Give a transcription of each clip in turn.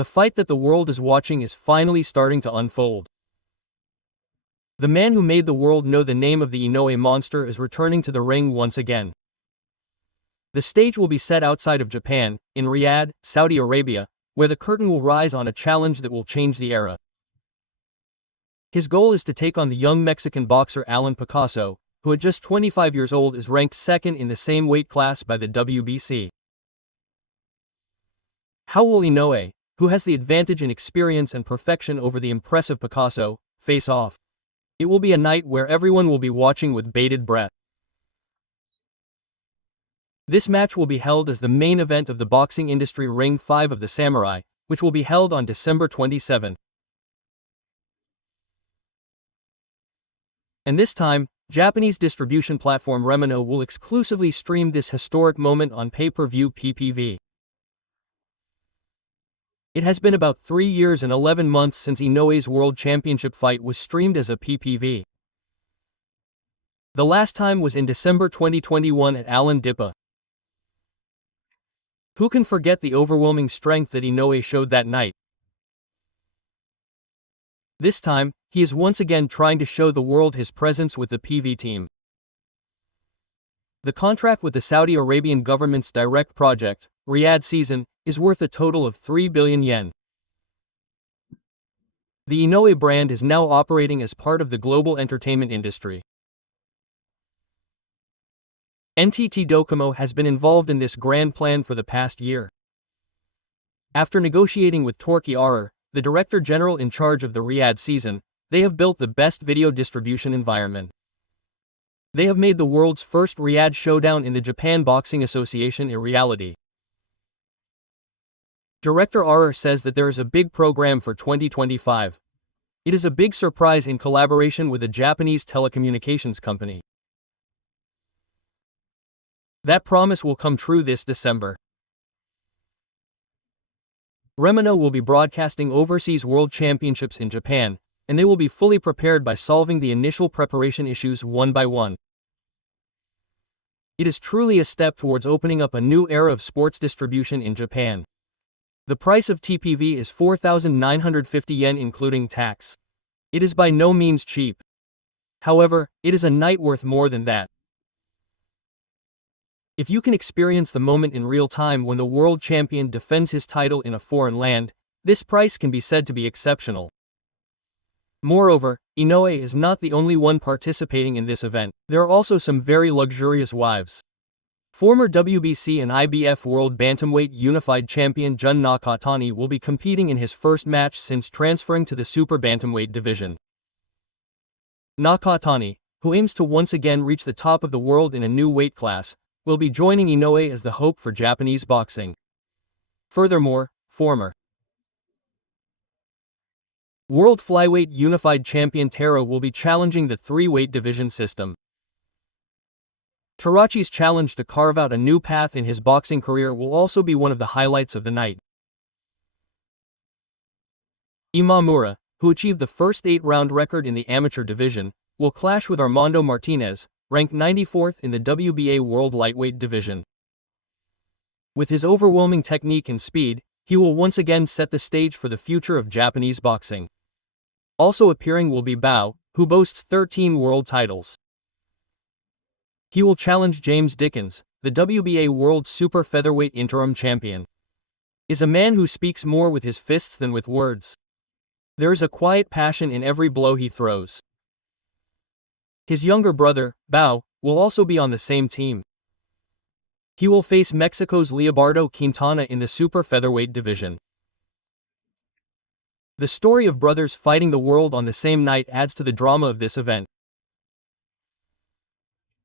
The fight that the world is watching is finally starting to unfold. The man who made the world know the name of the Inoue monster is returning to the ring once again. The stage will be set outside of Japan, in Riyadh, Saudi Arabia, where the curtain will rise on a challenge that will change the era. His goal is to take on the young Mexican boxer Alan Picasso, who at just 25 years old is ranked second in the same weight class by the WBC. How will Inoue, who has the advantage in experience and perfection over the impressive Picasso, face off? It will be a night where everyone will be watching with bated breath. This match will be held as the main event of the boxing industry Ring 5 of the Samurai, which will be held on December 27. And this time, Japanese distribution platform Remino will exclusively stream this historic moment on pay-per-view Ppv. It has been about 3 years and 11 months since Inoue's World Championship fight was streamed as a Ppv. The last time was in December 2021 at Alan Dippa. Who can forget the overwhelming strength that Inoue showed that night? This time, he is once again trying to show the world his presence with the PV team. The contract with the Saudi Arabian government's direct project, Riyadh Season, is worth a total of 3 billion yen. The Inoue brand is now operating as part of the global entertainment industry. NTT Docomo has been involved in this grand plan for the past year. After negotiating with Torki Arar, the Director General in charge of the Riyadh Season, they have built the best video distribution environment. They have made the world's first Riyadh showdown in the Japan Boxing Association a reality. Director Arar says that there is a big program for 2025. It is a big surprise in collaboration with a Japanese telecommunications company. That promise will come true this December. Remino will be broadcasting overseas world championships in Japan, and they will be fully prepared by solving the initial preparation issues one by one. It is truly a step towards opening up a new era of sports distribution in Japan. The price of TPV is 4,950 yen including tax. It is by no means cheap. However, it is a night worth more than that. If you can experience the moment in real time when the world champion defends his title in a foreign land, this price can be said to be exceptional. Moreover, Inoue is not the only one participating in this event. There are also some very luxurious wives. Former WBC and IBF World Bantamweight Unified Champion Jun Nakatani will be competing in his first match since transferring to the Super Bantamweight division. Nakatani, who aims to once again reach the top of the world in a new weight class, will be joining Inoue as the hope for Japanese boxing. Furthermore, former World Flyweight Unified Champion Taro will be challenging the three-weight division system. Tarachi's challenge to carve out a new path in his boxing career will also be one of the highlights of the night. Imamura, who achieved the first 8-round record in the amateur division, will clash with Armando Martinez, ranked 94th in the WBA World Lightweight division. With his overwhelming technique and speed, he will once again set the stage for the future of Japanese boxing. Also appearing will be Bao, who boasts 13 world titles. He will challenge James Dickens, the WBA World Super Featherweight Interim Champion. Is a man who speaks more with his fists than with words. There is a quiet passion in every blow he throws. His younger brother, Bao, will also be on the same team. He will face Mexico's Leobardo Quintana in the Super Featherweight division. The story of brothers fighting the world on the same night adds to the drama of this event.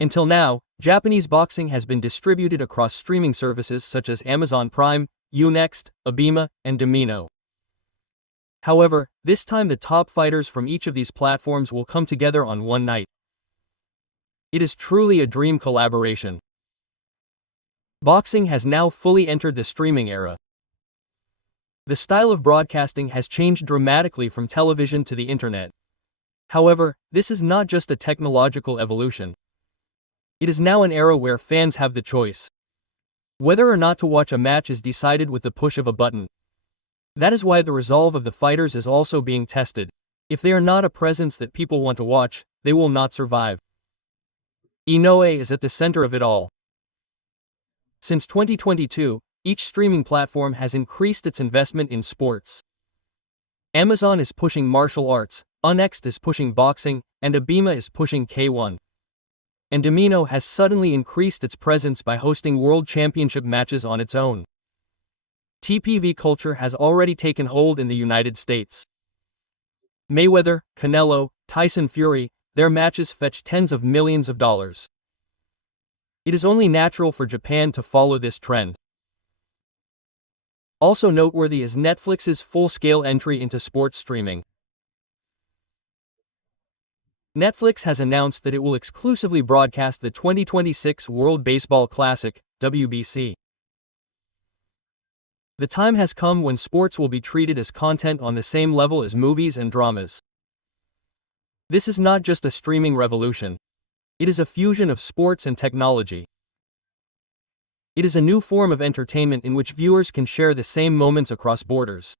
Until now, Japanese boxing has been distributed across streaming services such as Amazon Prime, Unext, Abema, and Domino. However, this time the top fighters from each of these platforms will come together on one night. It is truly a dream collaboration. Boxing has now fully entered the streaming era. The style of broadcasting has changed dramatically from television to the internet. However, this is not just a technological evolution. It is now an era where fans have the choice. Whether or not to watch a match is decided with the push of a button. That is why the resolve of the fighters is also being tested. If they are not a presence that people want to watch, they will not survive. Inoue is at the center of it all. Since 2022, each streaming platform has increased its investment in sports. Amazon is pushing martial arts, Unext is pushing boxing, and Abema is pushing K1. And Domino has suddenly increased its presence by hosting world championship matches on its own. Ppv culture has already taken hold in the United States. Mayweather, Canelo, Tyson Fury, their matches fetch tens of millions of dollars. It is only natural for Japan to follow this trend. Also noteworthy is Netflix's full-scale entry into sports streaming. Netflix has announced that it will exclusively broadcast the 2026 World Baseball Classic, WBC. The time has come when sports will be treated as content on the same level as movies and dramas. This is not just a streaming revolution. It is a fusion of sports and technology. It is a new form of entertainment in which viewers can share the same moments across borders.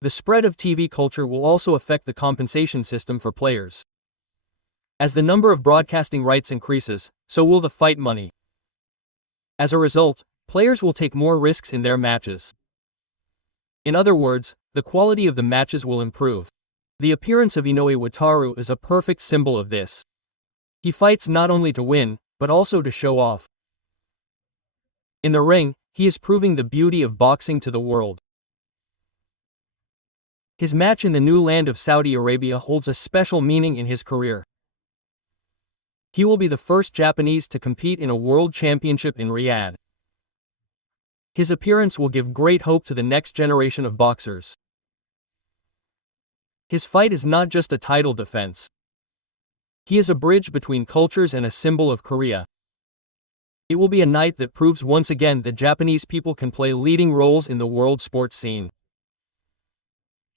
The spread of TV culture will also affect the compensation system for players. As the number of broadcasting rights increases, so will the fight money. As a result, players will take more risks in their matches. In other words, the quality of the matches will improve. The appearance of Inoue Wataru is a perfect symbol of this. He fights not only to win, but also to show off. In the ring, he is proving the beauty of boxing to the world. His match in the new land of Saudi Arabia holds a special meaning in his career. He will be the first Japanese to compete in a world championship in Riyadh. His appearance will give great hope to the next generation of boxers. His fight is not just a title defense. He is a bridge between cultures and a symbol of Korea. It will be a night that proves once again that Japanese people can play leading roles in the world sports scene.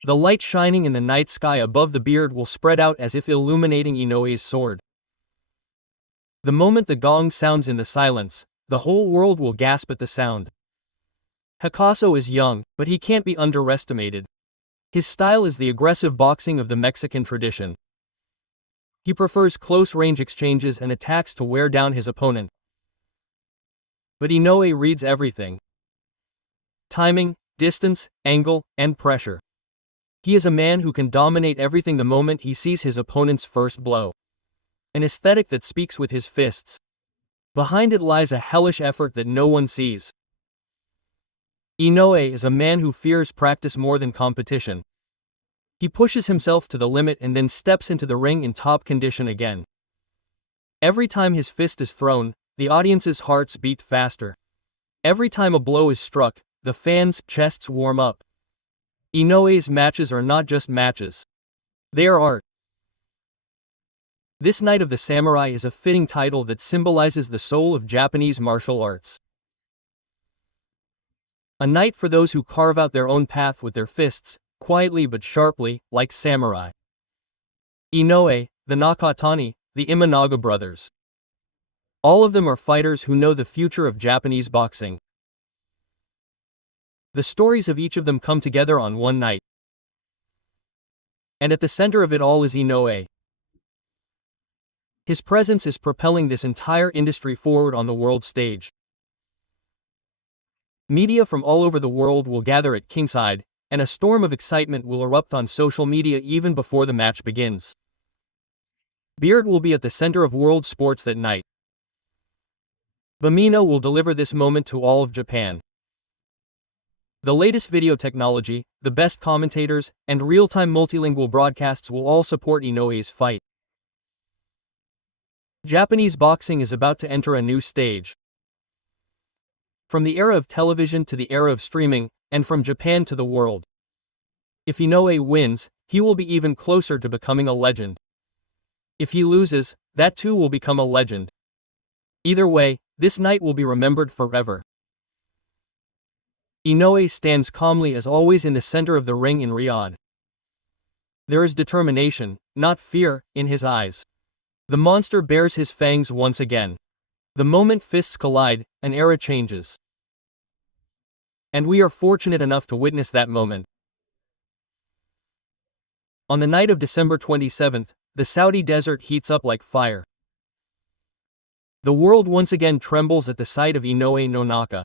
The light shining in the night sky above the beard will spread out as if illuminating Inoue's sword. The moment the gong sounds in the silence, the whole world will gasp at the sound. Hikaso is young, but he can't be underestimated. His style is the aggressive boxing of the Mexican tradition. He prefers close-range exchanges and attacks to wear down his opponent. But Inoue reads everything. Timing, distance, angle, and pressure. He is a man who can dominate everything the moment he sees his opponent's first blow. An aesthetic that speaks with his fists. Behind it lies a hellish effort that no one sees. Inoue is a man who fears practice more than competition. He pushes himself to the limit and then steps into the ring in top condition again. Every time his fist is thrown, the audience's hearts beat faster. Every time a blow is struck, the fans' chests warm up. Inoue's matches are not just matches. They are art. This Night of the Samurai is a fitting title that symbolizes the soul of Japanese martial arts. A night for those who carve out their own path with their fists, quietly but sharply, like samurai. Inoue, the Nakatani, the Imanaga brothers. All of them are fighters who know the future of Japanese boxing. The stories of each of them come together on one night. And at the center of it all is Inoue. His presence is propelling this entire industry forward on the world stage. Media from all over the world will gather at Kingside, and a storm of excitement will erupt on social media even before the match begins. Beard will be at the center of world sports that night. Bamino will deliver this moment to all of Japan. The latest video technology, the best commentators, and real-time multilingual broadcasts will all support Inoue's fight. Japanese boxing is about to enter a new stage. From the era of television to the era of streaming, and from Japan to the world. If Inoue wins, he will be even closer to becoming a legend. If he loses, that too will become a legend. Either way, this night will be remembered forever. Inoue stands calmly as always in the center of the ring in Riyadh. There is determination, not fear, in his eyes. The monster bares his fangs once again. The moment fists collide, an era changes. And we are fortunate enough to witness that moment. On the night of December 27th, the Saudi desert heats up like fire. The world once again trembles at the sight of Inoue no Naka,